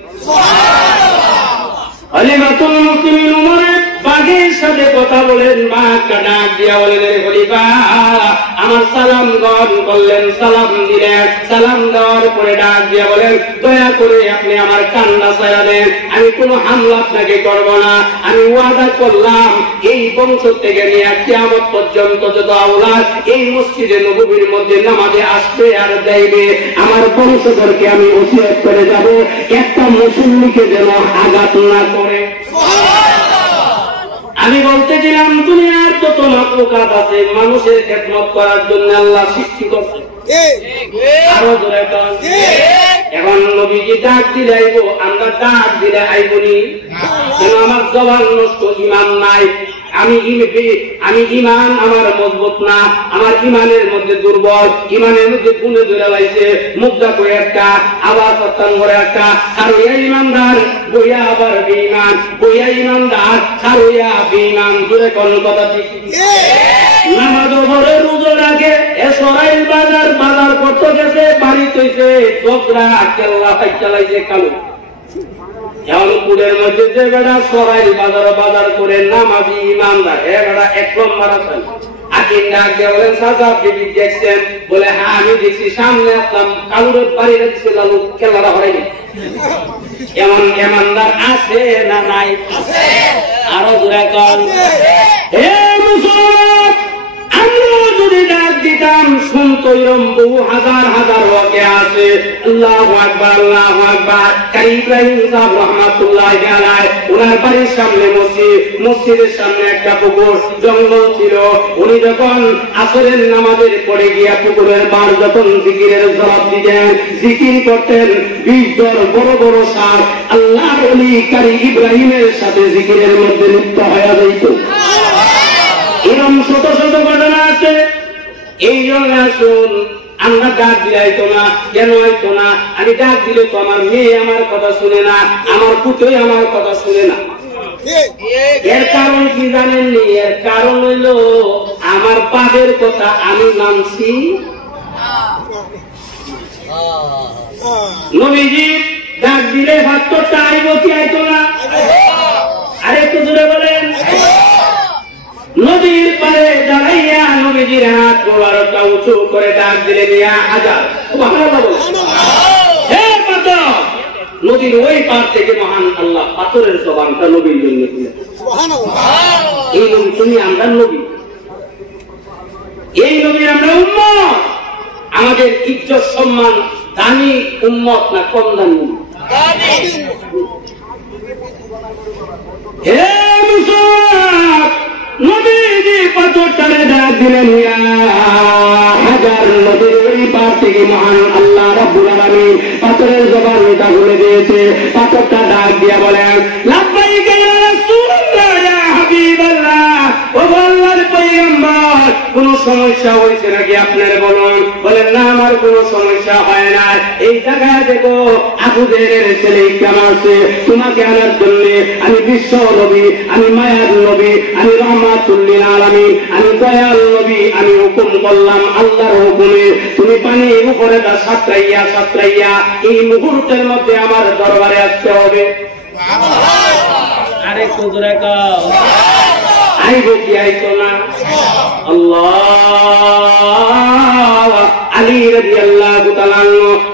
খলিফাতুল মুসলিমিন ওমর বাঘের সাথে কথা বলেন। বাঘটা ডাক দিয়া বলেন, খলিফা আমার সালাম গ্রহণ করলেন, সালাম দিলেন। সালাম দেওয়ার পরে ডাক দিয়া বলেন, দয়া করে আপনি আমার কান্না ছায়া দেন, আমি কোনো হামলা আপনাকে করব না। আমি ওয়াদা করলাম এই বংশ থেকে নিয়ে কিয়ামত পর্যন্ত যত আওলাদ এই মসজিদে নববীর মধ্যে নামাজে আসবে আর যাইবে, আমার বংশধরকে আমি ওসিয়ত করে যাব, একটা মুসল্লিকে যেন আঘাত না করে। আমি বলতেছিলাম দুনিয়ার যত মাখলুকাত আছে মানুষের খেদমত করার জন্য আল্লাহ সৃষ্টি করছে। আরো জোরে কন। এখন নবীজি ডাক দিলে আইব, আমরা ডাক দিলে আইবনি কেন? আমার জবান নষ্ট, ইমান নাই। আমি ইমান আমার মজবুত না, আমার ইমানের মধ্যে দুর্বল, ইমানের মধ্যে গুণে ধরে লাইছে, মুদ্রা করে একটা আবার সত্তান করে একটা, আর ওই ইমানদার বইয়া আবার বেঈমান, বইয়া ইমানদার আর ওইয়া বেঈমান। জোরে কোন কথা ঠিক? নামাজ পড়ে রোজা রাখে, এ সরাইল বাজার বাজার করতে গেছে, বাড়ি তৈছে চোখরা কেল্লা চালাইছে কালো। জালপুরের মধ্যে যে বেড়া সরাইল বাজার করে নামাজি ইমানদার, এ বেড়া এক নম্বর আছেন। আকিম ডাক দিয়ে বলেন, সাজা আপনি দেখছেন? বলে হ্যাঁ আমি দেখছি, সামনে আসলাম কালুরের বাড়ি রাখছে, লালু খেলাটা হয়নি। এমন ইমানদার আছে না নাই? আরো জোরে কন। হে মুসলমান, আমরা যদি ডাক দিতাম শুনতো এরকম বহু হাজার হাজার ওয়াকে আছে। আল্লাহু আকবার, আল্লাহু আকবার। কারি ইব্রাহিম সাহেব রাহমাতুল্লাহি আলাইহি, ওনার বাড়ির সামনে মসজিদ, মসজিদের সামনে একটা পুকুর, জঙ্গল ছিল। উনি যখন আসরের নামাজের পরে গিয়া পুকুরের পার যখন জিকিরের জবাব দিতেন, জিকির করতেন, 20 বড় বড় সাপ আল্লাহর ওলি কারি ইব্রাহিমের সাথে জিকিরের মধ্যে লিপ্ত হয়ে যাইত। এরকম শত শত ঘটনা আছে। এই জন্য আসুন আমরা ডাক দিলে আইতো না, কেন আইতো না? আমি ডাক দিলে তো আমার মেয়ে আমার কথা শুনে না, আমার পুত্রই আমার কথা শুনে না। এর কারণ কি জানেননি? এর কারণ হইল আমার বাপের কথা আমি মানছি। নবীজি ডাক দিলে ভাতটা আইব কি আইতো না? আরে একটু জোরে বলেন। নদীর পারে দাঁড়াইয়া নবীজির হাত মোবারকটা উঁচু করে ডাক দিলে নিয়া হাজার সুবহানাল্লাহ বলে। হে পাথর, নদীর ওই পার থেকে মহান আল্লাহ পাথরের জবানটা নবীর জন্য দিলেন। এই নবী তুমি আমরা নবী, এই নবী আমরা উম্মত। আমাদের ইজ্জত সম্মান দামি উম্মত না কম দামি? হে মুসলমান, নবীজি পাথরটারে ডাক দিলেন হাজার। নদীর ওই পার থেকে মহান আল্লাহ রাব্বুল আলামিন পাথরের জবানটা খুলে দিয়েছে। পাথরটা ডাক দিয়া বলেন লাব্বাইকা ইয়া রাসূলুল্লাহ ইয়া হাবিবাল্লাহ, ও আল্লাহর পয়গম্বর, কোন সমস্যা হয়েছে নাকি আপনার বলুন? বলেন না, আমার কোন সমস্যা হয় না। এই জায়গায় দেখো আবু জেহেলের ছেলে ইকরামা আছে, তোমাকে আনার জন্য আমি বিশ্ব নবী, আমি মায়ার নবী, আমি রহমাতুল লিল আলামিন, আমি দয়াল নবী, আমি হুকুম করলাম আল্লাহর হুকুমে তুমি পানির উপরে তা সাঁতরাইয়া সাঁতরাইয়া এই মুহূর্তের মধ্যে আমার দরবারে আসতে হবে। আরে কুদরে কও আইব কি আইতো না? আল্লাহ। আলী রাদিয়াল্লাহু তাআলা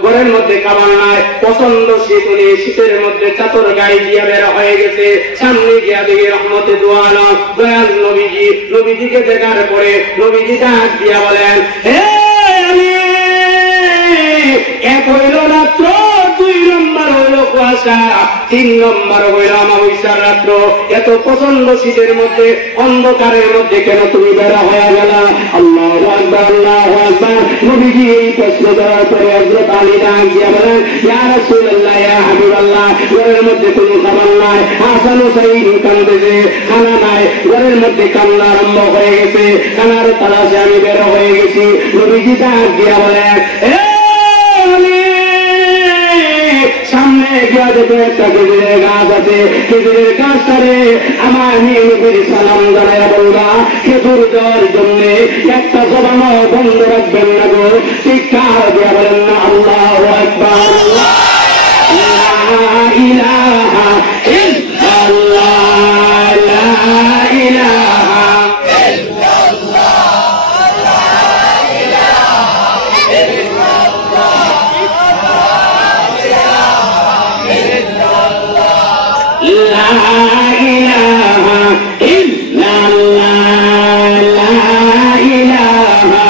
ঘরের মধ্যে খাবার নাই, প্রচন্ড শীত, উনি শীতের মধ্যে চাদর গায়ে দিয়ে বের হয়ে গেছে। সামনে গিয়া দেখে রহমতে দোয়ানো দয়াল নবীজি। নবীজিকে দেখার পরে নবীজি ডাক দিয়া বলেন হে আলী, এক হইল রাত্র, 2 নম্বর হইল কুয়াশা, 3 নম্বর হইল অমাবস্যার রাত্র। এত প্রচন্ড শীতের মধ্যে অন্ধকারের মধ্যে কেন তুমি বেড়া হয়ে গেল? আল্লাহু আকবার, আল্লাহু আকবার। নবীজি এই প্রশ্ন করার পরে হযরত আলী ডাক দিয়া বলেন ইয়া রাসূলুল্লাহ ইয়া হাবিবাল্লাহ, ঘরের মধ্যে কোনো খাবার নাই, হাসান হুসাইন কাঁদতেছে, খানা নাই, ঘরের মধ্যে কান্না আরম্ভ হয়ে গেছে, খানার তালাশে আমি বের হয়ে গেছি। নবীজি ডাক দিয়া বলেন সামনে গিয়া দেখে একটা খেজুরের গাছ আছে, খেজুরের গাছটারে আমার নবীর সালাম জানাইয়া বলবা, খেজুর দেওয়ার জন্য একটা জবানও বন্ধ রাখবেন না গো। চিৎকার দিয়া বলেন না আল্লাহু আকবার, লা ইলাহা ইল্লাল্লাহ, লা ইলাহা ইল্লাল্লাহ, লা ইলাহা ইল্লাল্লাহ, লা ইলাহা ইল্লাল্লাহ, লা ইলাহা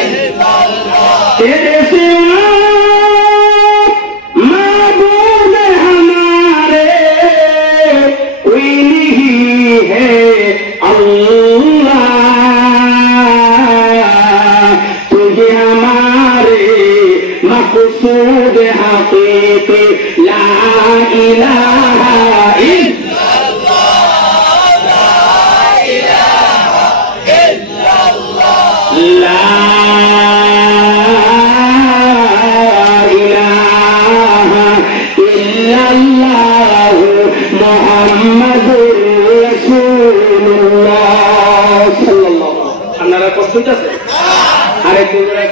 ইল্লাল্লাহ। তেরে সিवा মাবুদ हमारे कोई नहीं है अल्लाह, तुझे हमारे मकसूद हकीकी ला इलाहा इल्लल्लाह, ला इलाहा इल्लल्लाह, ला इलाहा इल्लल्लाह मुहम्मदुर রাসূলুল্লাহ সাল্লাল্লাহু আলাইহি ওয়াসাল্লাম। আপনারা কষ্ট আছে? আরে কুদরে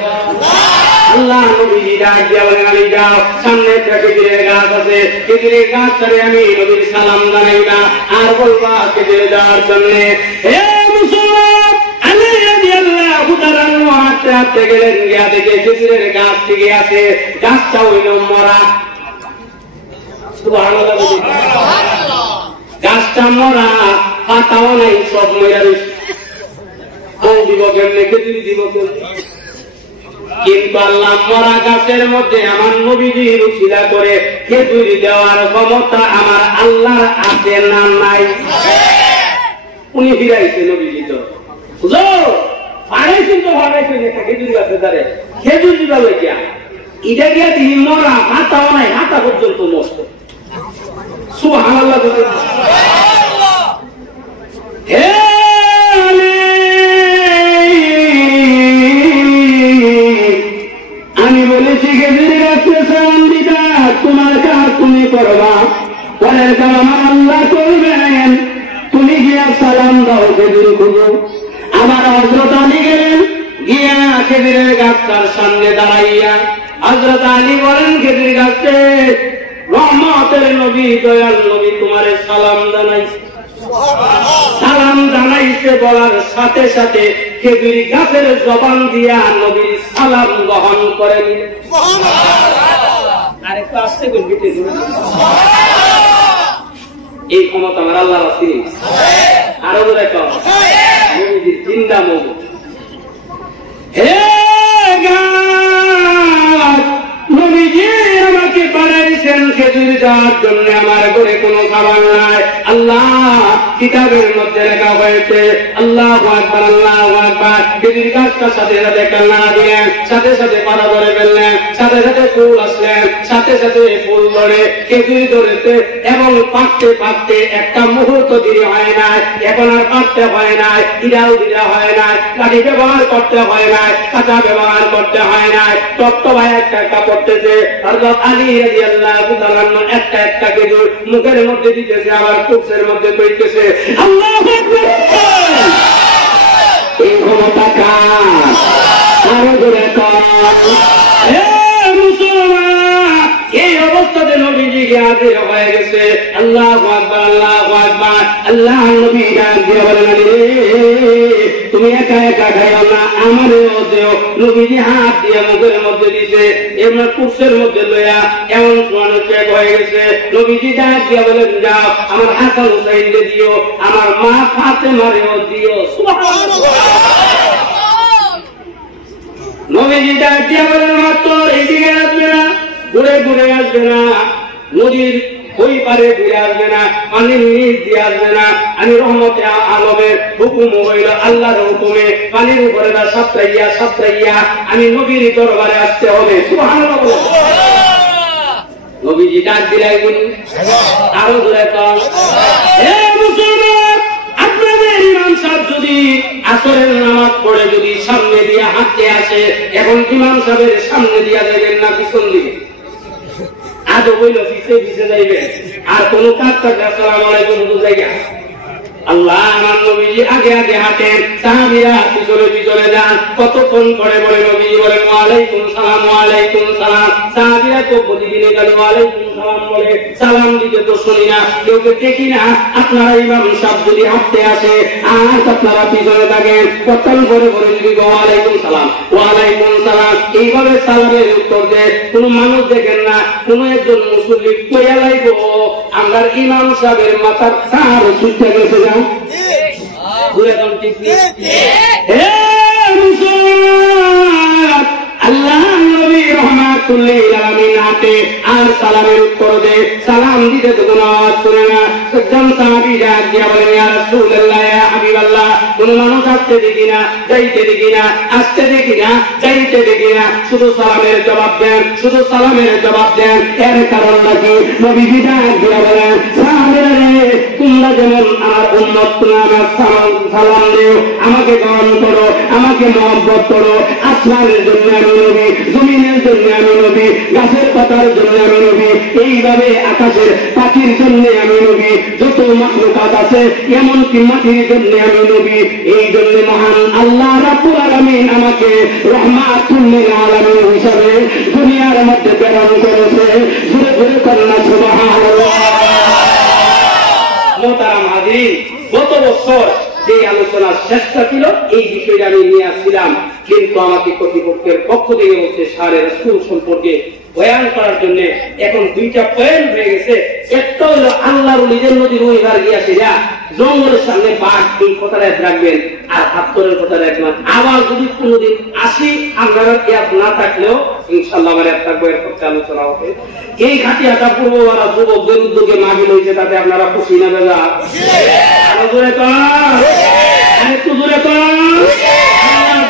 আল্লাহ নবী ডাক দিয়া বলেন আলী যাও, সামনে একটা খেজুরের গাছ আছে, খেজুরের গাছ ছাড়ে আমি নবীর সালাম জানাই না আর বলবা খেজুরে যাওয়ার জন্য। হে মুসলমান, আলী রাদিয়াল্লাহু তাআলা হাঁটতে হাঁটতে গেলেন, গিয়া দেখে খেজুরের গাছ থেকে আছে, গাছটা হইল মরা। সুবহানাল্লাহ, গাছটা মরা, পাতাও নাই, সব মরা রয়েছে। ও দিব কেমনে, খেজুরি দিব কেমনে? কিন্তু আল্লাহ মরা গাছের মধ্যে আমার নবীজির উসিলা করে খেজুরি দেওয়ার ক্ষমতা আমার আল্লাহর আছে না নাই? উনি ফিরাইছে নবীজি তো পাড়াইছেন তো ভাড়াইছেন একটা খেজুরি গাছের দ্বারে, খেজুর দিবাবে গিয়া এটা গিয়া তিনি মরা, হাতাও নাই, হাতা পর্যন্ত নষ্ট। সুবহানাল্লাহ। হে আমি বলেছি খেজুর গাছে সালাম দিতা, তোমার কাজ তুমি করবা, পরের কাজ আমার আল্লাহ করবেন, তুমি গিয়া সালাম দাও, খেজুর খুঁজো। আমার হযরত আলী গেলেন, গিয়া খেজুরের গাছটার সামনে দাঁড়াইয়া হযরত আলী বলেন, খেজুর গাছে রহমতের নবী, দয়াল নবী তোমারে সালাম জানাইছে। সালাম জানাইছে বলার সাথে সাথে খেজুরি গাছের জবান দিয়া নবীর সালাম গ্রহণ করে নিলেন। আরেকটু আসতে বলবি, এই ক্ষমতা আমার আল্লাহর আছে। আরো বলে নবীজির জিন্দা মৌজুদ। হে গাছ, নবীজি আমাকে বানাইছেন খেজুর দেওয়ার জন্য, আমার ঘরে কোনো খাবার নাই। আল্লাহ কিতাবের মধ্যে লেখা হয়েছে, আল্লাহু আকবার, আল্লাহু আকবার। খেজুর গাছটার সাথে সাথে কান্না দিলেন, সাথে সাথে পাতা ধরে ফেললেন, সাথে সাথে ফুল আসলেন, সাথে সাথে ফুল ধরে খেজুর ধরেছে এবং পাকতে পাকতে একটা মুহূর্ত দেরি হয় নাই। এখন আর পাকতে হয় নাই, ইরাও দিরা হয় নাই, কাঠি ব্যবহার করতে হয় নাই, কাঁচা ব্যবহার করতে হয় নাই। তত্ত্বায় একটা একটা পড়তেছে, হযরত আলী রাদিয়াল্লাহু তাআলা একটা একটা খেজুর মুখের মধ্যে দিতেছে, আবার কুপসের মধ্যে কইতেছে, আল্লাহু আকবার। এই ক্ষমতা কার? আরো জোরে কর। হে মুসলমান, এই অবস্থাতে নবীজি হাজির হয়ে গেছে। আল্লাহু আকবার, আল্লাহু আকবার। আল্লাহ নবী ডাক দিয়ে বলেন, তুমি একা একা খাইও না, আমারও দেও। নবীজি হাত দিয়ে মুখের মধ্যে দিছে, এমন কুপসের মধ্যে লইয়া এমন শোয়ানো চেক হয়ে গেছে। নবীজি ডাক দিয়ে বলেন, যাও আমার হাসান হুসাইনকে দিও, আমার মা ফাতেমারেও দিও। সুবহানাল্লাহ। নবীজি ডাক দিয়ে বলেন, মাত্র এদিকে আসবে না, ঘুরে ঘুরে আসবে না, নদীর ওই পারে ঘুরে আসবে না, পানির নিচ দিয়ে আসবে না। আমি রহমতে আলমের হুকুম হইল, আল্লাহর হুকুমে পানির উপরে সাপ্তাইয়া সাপ্তাইয়া আমি নবীর দরবারে আসতে হবে। সুবহানাল্লাহ। নবীজি ডাক দিলাই বলি, আরো ধরে কর। হে মুসলমান, আপনাদের ইমাম সাহেব যদি আসরের নামাজ পড়ে যদি সামনে দিয়ে হাঁটতে আসে, এখন ইমাম সাহেবের সামনে দিয়া যাবেন না পিছন দিকে? আজও বইল পিছিয়ে পিছিয়ে যাইবে, আর কোন কাজ থাকলে আসসালামু আলাইকুম জায়গা। আল্লাহ আমার নবীজি আগে আগে হাঁটেন, সাহাবীরা পিছনে পিছনে যান। কতক্ষণ পরে বলে নবীজি বলেন, ওয়ালাইকুম সালাম, ওয়ালাইকুম সালাম। সাহাবীরা তো প্রতিদিনে গেল ওয়ালাইকুম সালাম বলে, সালাম দিতে তো শুনি না, কেউ দেখি না। আপনারা ইমাম সাহেব যদি হাঁটতে আসে আর আপনারা পিছনে থাকেন, কতক্ষণ পরে পরে যদি ওয়ালাইকুম সালাম, ওয়ালাইকুম সালাম এইভাবে সালামের উত্তর দেয়, কোন মানুষ দেখেন না, কোন একজন মুসল্লি কইয়া লাইব আমার ইমাম সাহেবের মাথার সার ছুটে গেছে। আল্লাহ নবী রহমাতুল্লিল আলামিন হাতে আর সালামের উত্তর দে, সালাম দিতে তো কোনো আওয়াজ করে না। একজন সাহাবী ডাক দিয়া বলেন, ইয়া রাসূলুল্লাহ, ইয়া হাবিবাল্লাহ, কোন মানুষ আসতে দেখি না, যাইতে দেখি না, আসতে দেখি না, যাইতে দেখি না, শুধু সালামের জবাব দেন, শুধু সালামের জবাব দেন। এর কারণ নাকি? নবীজি ডাক দিয়া বলেন, সাহাবীরা রে, তোমরা যেমন আমার উম্মত, তোমরা আমার সালাম দিও, আমাকে গ্রহণ করো, আমাকে মহব্বত করো। আসমানের জন্য আমি নবী, জমিনের জন্য আমি নবী, গাছের পাতার জন্য আমি নবী, এইভাবে আকাশের পাখির জন্য আমি নবী, যত মাখলুকাত আছে এমনকি মাটির জন্য আমি নবী। এই জন্য মহান আল্লাহ রাব্বুল আলামিন আমাকে রহমাতুল লিল আলামিন হিসাবে দুনিয়ার মধ্যে প্রেরণ করেছে। ঘুরে ঘুরে কন্যা সুবহানাল্লাহ। মোহতারাম হাজিরিন, গত বছর যে আলোচনার চেষ্টা ছিল এই বিষয়টা আমি নিয়ে আসছিলাম, কিন্তু আমাকে কর্তৃপক্ষের পক্ষ থেকে বলছে সারে রাসূল সম্পর্কে বয়ান করার জন্য এখন দুইটা পয়েন্ট হয়ে গেছে। একটা হলো আল্লাহর ওলিদের নদীর ওইবার গিয়াছিলা জঙ্গলের সামনে বাঘ, এই কথাটা রাখবেন, আর হাত্তরের কথা রাখবেন। আবার যদি কোনোদিন আসি আপনারা ইয়াদ না থাকলেও ইনশাআল্লাহ আমার একটা বইয়ের পক্ষে আলোচনা হবে। এই ঘাটিয়াটা পূর্ববারা যুবকদের উদ্যোগে মাহফিল হয়েছে, তাতে আপনারা খুশি না বেজা?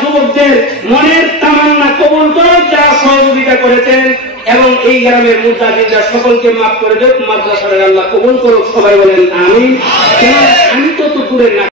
যুবকদের মনের তামান্না কবুল করে যারা সহযোগিতা করেছেন এবং এই গ্রামের মুজাহিদরা সকলকে মাফ করে দেব, মাদ্রাসার আল্লাহ কবুল করুক। সবাই বলেন আমিন। আমি তো দূরে না।